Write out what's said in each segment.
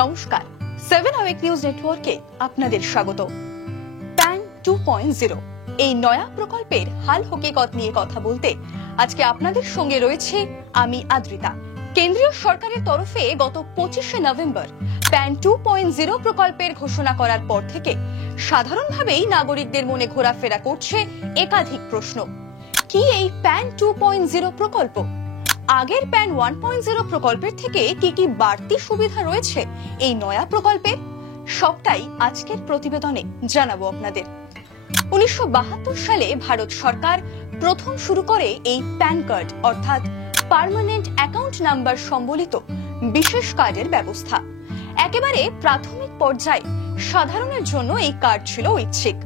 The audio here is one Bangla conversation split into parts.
নমস্কার, 7 আওয়েক নিউজ নেটওয়ার্কে আপনাদের স্বাগত। প্যান 2.0 এই নয়া প্রকল্পের হাল হকিকত নিয়ে কথা বলতে আজকে আপনাদের সঙ্গে রয়েছে আমি আদ্রিতা। কেন্দ্রীয় সরকারের তরফে গত 25শে নভেম্বর প্যান 2.0 প্রকল্পের ঘোষণা করার পর থেকে সাধারণভাবেই নাগরিকদের মনে ঘোরাফেরা করছে একাধিক প্রশ্ন। কি এই প্যান 2.0 প্রকল্প? আগের প্যান 1.0 প্রকল্পের থেকে কি কি বাড়তি সুবিধা রয়েছে এই নয়া প্রকল্পের? সবটাই আজকের প্রতিবেদনে জানাবো আপনাদের। 1972 সালে ভারত সরকার প্রথম শুরু করে এই প্যান কার্ড অর্থাৎ পার্মানেন্ট অ্যাকাউন্ট নাম্বার সম্বলিত বিশেষ কার্ডের ব্যবস্থা। একেবারে প্রাথমিক পর্যায়ে সাধারণের জন্য এই কার্ড ছিল ঐচ্ছিক,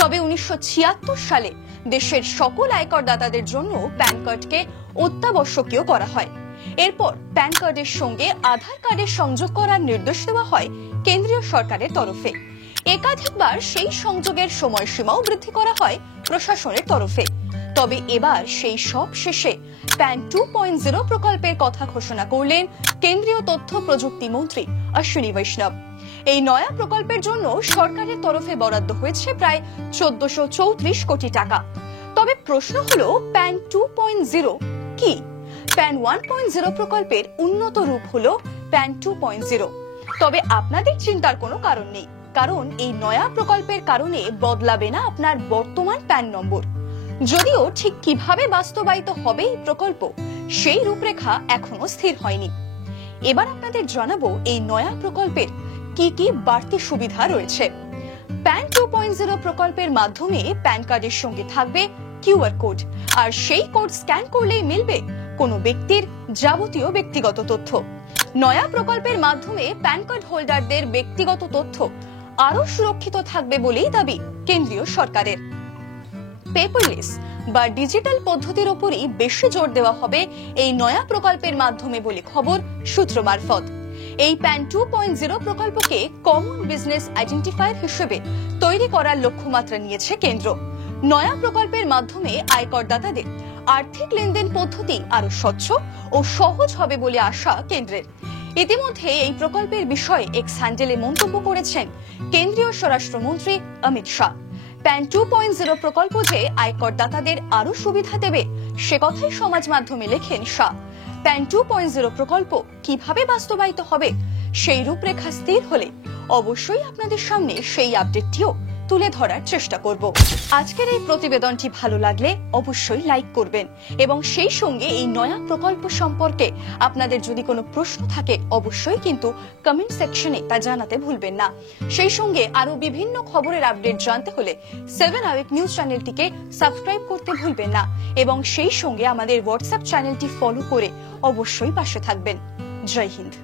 তবে 1976 সালে দেশের সকল আয়করদাতাদের জন্য প্যান কার্ডকে অত্যাবশ্যকীয় করা হয়। এরপর প্যান কার্ডের সঙ্গে আধার কার্ডের সংযোগ করার নির্দেশ দেওয়া হয় কেন্দ্রীয় সরকারের তরফে। একাধিকবার সেই সংযোগের সময়সীমাও বৃদ্ধি করা হয় প্রশাসনের তরফে। তবে এবার সেই সব শেষে প্যান 2.0 প্রকল্পের কথা ঘোষণা করলেন কেন্দ্রীয় তথ্য প্রযুক্তি মন্ত্রী অশ্বিনী বৈষ্ণব। এই নয়া প্রকল্পের জন্য সরকারের তরফে বরাদ্দ হয়েছে প্রায় 1434 কোটি টাকা। তবে প্রশ্ন হলো, প্যান 2.0 কি? প্যান 1.0 প্রকল্পের উন্নত রূপ হলো প্যান 2.0। তবে আপনাদের চিন্তার কোনো কারণ নেই, কারণ এই নয়া প্রকল্পের কারণে বদলাবে না আপনার বর্তমান প্যান নম্বর। যদিও ঠিক কিভাবে বাস্তবায়িত হবে এই প্রকল্প সেই রূপরেখা এখনো স্থির হয়নি। এবার আপনাদের জানাবো এই নয়া প্রকল্পের কি কি বাড়তি সুবিধা রয়েছে। প্যান 2.0 প্রকল্পের মাধ্যমে প্যান কার্ডের সঙ্গে থাকবে কিউআর কোড, আর সেই কোড স্ক্যান করলেই মিলবে কোনো ব্যক্তির যাবতীয় ব্যক্তিগত তথ্য। নয়া প্রকল্পের মাধ্যমে প্যান কার্ড হোল্ডারদের ব্যক্তিগত তথ্য আরো সুরক্ষিত থাকবে বলেই দাবি কেন্দ্রীয় সরকারের। পেপারলেস বা ডিজিটাল পদ্ধতির উপরই বেশি জোর দেওয়া হবে এই নয়া প্রকল্পের মাধ্যমে বলে খবর সূত্র মারফত। এই প্যান 2.0 প্রকল্পকে কমন বিজনেস আইডেন্টিফায়ার হিসেবে তৈরি করার লক্ষ্যমাত্রা নিয়েছে কেন্দ্র। নয়া প্রকল্পের মাধ্যমে আয়করদাতাদের আর্থিক লেনদেন পদ্ধতি আরো স্বচ্ছ ও সহজ হবে বলে আশা কেন্দ্রের। ইতিমধ্যে এই প্রকল্পের বিষয়ে এক্স হ্যান্ডেলে মন্তব্য করেছেন কেন্দ্রীয় স্বরাষ্ট্রমন্ত্রী অমিত শাহ। প্যান 2.0 প্রকল্প যে আয়করদাতাদের আরো সুবিধা দেবে সে কথাই সমাজ মাধ্যমে লেখেন শাহ। প্যান 2.0 প্রকল্প কিভাবে বাস্তবায়িত হবে সেই রূপরেখা স্থির হলে অবশ্যই আপনাদের সামনে সেই আপডেটটিও তুলে ধরার চেষ্টা করব। আজকের এই প্রতিবেদনটি ভালো লাগলে অবশ্যই লাইক করবেন এবং সেই সঙ্গে এই নয়া প্রকল্প সম্পর্কে আপনাদের যদি কোনো প্রশ্ন থাকে অবশ্যই কিন্তু কমেন্ট সেকশনে তা জানাতে ভুলবেন না। সেই সঙ্গে আরো বিভিন্ন খবরের আপডেট জানতে হলে 7 আওয়েক নিউজ চ্যানেলটিকে সাবস্ক্রাইব করতে ভুলবেন না এবং সেই সঙ্গে আমাদের হোয়াটসঅ্যাপ চ্যানেলটি ফলো করে অবশ্যই পাশে থাকবেন। জয় হিন্দ।